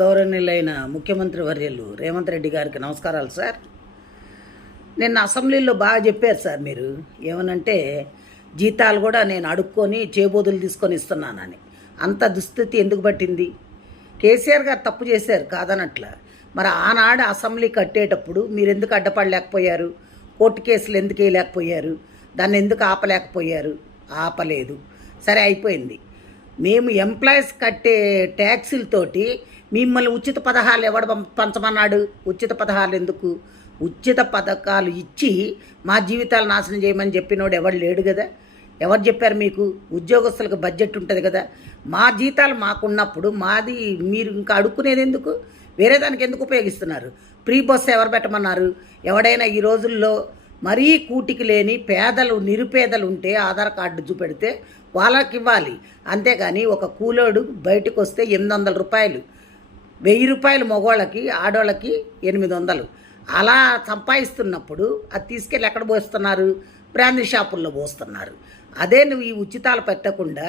గౌరవనీయులైన ముఖ్యమంత్రి వర్యులు రేవంత్ రెడ్డి గారికి నమస్కారాలు సార్. నిన్న అసెంబ్లీలో బాగా చెప్పారు సార్. మీరు ఏమనంటే జీతాలు కూడా నేను అడుక్కొని చేబోదులు తీసుకొని ఇస్తున్నానని. అంత దుస్థితి ఎందుకు పట్టింది? కేసీఆర్ గారు తప్పు చేశారు కాదనట్ల. మరి ఆనాడు అసెంబ్లీ కట్టేటప్పుడు మీరు ఎందుకు అడ్డపడలేకపోయారు? కోర్టు కేసులు ఎందుకు వేయలేకపోయారు? దాన్ని ఎందుకు ఆపలేకపోయారు? ఆపలేదు. సరే, అయిపోయింది. మేము ఎంప్లాయీస్ కట్టే ట్యాక్సులతోటి మిమ్మల్ని ఉచిత పథకాలు ఎవడు పంచమన్నాడు? ఉచిత పథకాలు ఎందుకు? ఉచిత పథకాలు ఇచ్చి మా జీవితాలు నాశనం చేయమని చెప్పినోడు ఎవడు లేడు కదా. ఎవరు చెప్పారు మీకు? ఉద్యోగస్తులకు బడ్జెట్ ఉంటుంది కదా. మా జీతాలు మాకున్నప్పుడు మాది మీరు ఇంకా అడుక్కునేది ఎందుకు? వేరే దానికి ఎందుకు ఉపయోగిస్తున్నారు? ఫ్రీ బస్సు ఎవరు పెట్టమన్నారు? ఎవడైనా ఈ రోజుల్లో మరీ కూటికి లేని పేదలు నిరుపేదలు ఉంటే ఆధార్ కార్డు చూపెడితే వాళ్ళకి ఇవ్వాలి. అంతేగాని ఒక కూలోడు బయటకు వస్తే 800 రూపాయలు, 1000 రూపాయలు మగవాళ్ళకి, ఆడవాళ్ళకి 800. అలా సంపాదిస్తున్నప్పుడు అది తీసుకెళ్ళి ఎక్కడ పోస్తున్నారు? బ్రాందీ షాపుల్లో పోస్తున్నారు. అదే నువ్వు ఈ ఉచితాలు పెట్టకుండా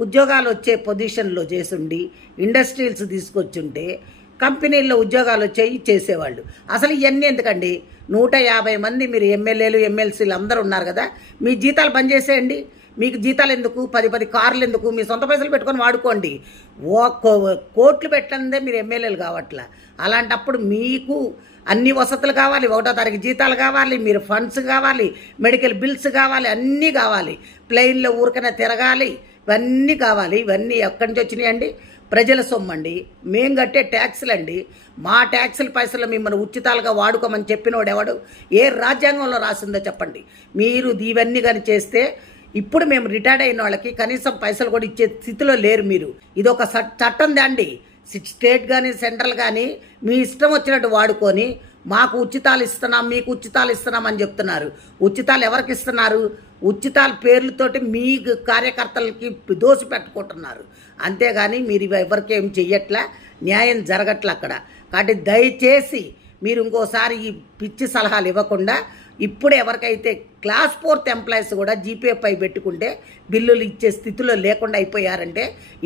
ఉద్యోగాలు వచ్చే పొజిషన్లో చేసుండి ఇండస్ట్రీల్స్ తీసుకొచ్చుంటే కంపెనీల్లో ఉద్యోగాలు వచ్చేవి చేసేవాళ్ళు. అసలు ఇవన్నీ ఎందుకండి? 150 మంది మీరు ఎమ్మెల్యేలు ఎమ్మెల్సీలు అందరూ ఉన్నారు కదా, మీ జీతాలు బంద్ చేసేయండి. మీకు జీతాలు ఎందుకు? 10 కార్లు ఎందుకు? మీ సొంత పైసలు పెట్టుకొని వాడుకోండి. కోట్లు పెట్టందే మీరు ఎమ్మెల్యేలు కావట్లా. అలాంటప్పుడు మీకు అన్ని వసతులు కావాలి, 1వ తారీఖు జీతాలు కావాలి, మీరు ఫండ్స్ కావాలి, మెడికల్ బిల్స్ కావాలి, అన్నీ కావాలి. ప్లెయిన్లో ఊరికనే తిరగాలి, ఇవన్నీ కావాలి. ఇవన్నీ ఎక్కడి నుంచి వచ్చినాయండి? ప్రజల సొమ్మండి, మేము కట్టే ట్యాక్సులు అండి. మా ట్యాక్సుల పైసలు మిమ్మల్ని ఉచితాలుగా వాడుకోమని చెప్పినోడు ఎవడు? ఏ రాజ్యాంగంలో రాసిందో చెప్పండి. మీరు ఇవన్నీ కానీ చేస్తే ఇప్పుడు మేము రిటైర్డ్ అయిన వాళ్ళకి కనీసం పైసలు కూడా ఇచ్చే స్థితిలో లేరు మీరు. ఇది ఒక చట్టం దాండి. స్టేట్ కానీ సెంట్రల్ కానీ మీ ఇష్టం వచ్చినట్టు వాడుకొని మాకు ఉచితాలు ఇస్తున్నాం, మీకు ఉచితాలు ఇస్తున్నాం అని చెప్తున్నారు. ఉచితాలు ఎవరికి ఇస్తున్నారు? ఉచితాల పేర్లతోటి మీ కార్యకర్తలకి దోసి పెట్టుకుంటున్నారు. అంతేగాని మీరు ఎవరికి ఏం చెయ్యట్లా, న్యాయం జరగట్లే అక్కడ. కాబట్టి దయచేసి మీరు ఇంకోసారి ఈ పిచ్చి సలహాలు ఇవ్వకుండా ఇప్పుడు ఎవరికైతే క్లాస్ 4th ఎంప్లాయీస్ కూడా జీపీఎఫ్ఐ పెట్టుకుంటే బిల్లులు ఇచ్చే స్థితిలో లేకుండా అయిపోయారంటే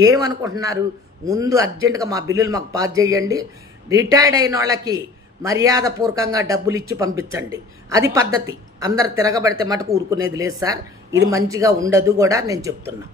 ఏమనుకుంటున్నారు? ముందు అర్జెంటుగా మా బిల్లులు మాకు పాస్ చేయండి. రిటైర్డ్ అయిన వాళ్ళకి మర్యాదపూర్వకంగా డబ్బులు ఇచ్చి పంపించండి. అది పద్ధతి. అందరు తిరగబడితే మటుకు ఊరుకునేది లేదు సార్. ఇది మంచిగా ఉండదు కూడా నేను చెప్తున్నా.